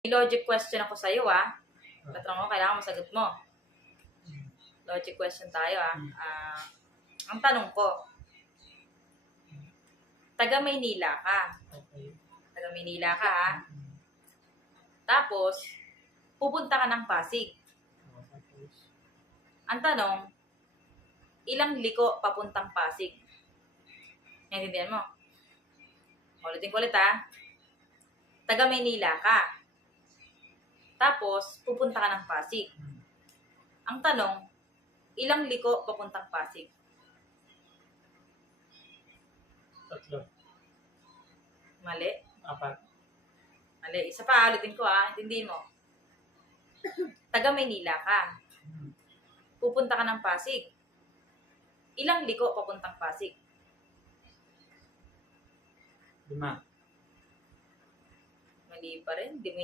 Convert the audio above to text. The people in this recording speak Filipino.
May logic question ako sa'yo, Tatanong ko, kailangan masagot mo. Logic question tayo, ang tanong ko, taga Maynila ka. Okay. Taga Maynila ka, Tapos, pupunta ka ng Pasig. Tapos, Ang tanong, ilang liko papuntang Pasig? Naintindihan mo? Ulitin ko ulit, Taga Maynila ka. Tapos, pupunta ka ng Pasig. Ang tanong, ilang liko papuntang Pasig? 3, Mali. 4. Mali. Isa pa, ulitin ko, Intindihin mo. Taga Maynila ka. Pupunta ka ng Pasig. Ilang liko papuntang Pasig? 5. Mali pa rin. Hindi mo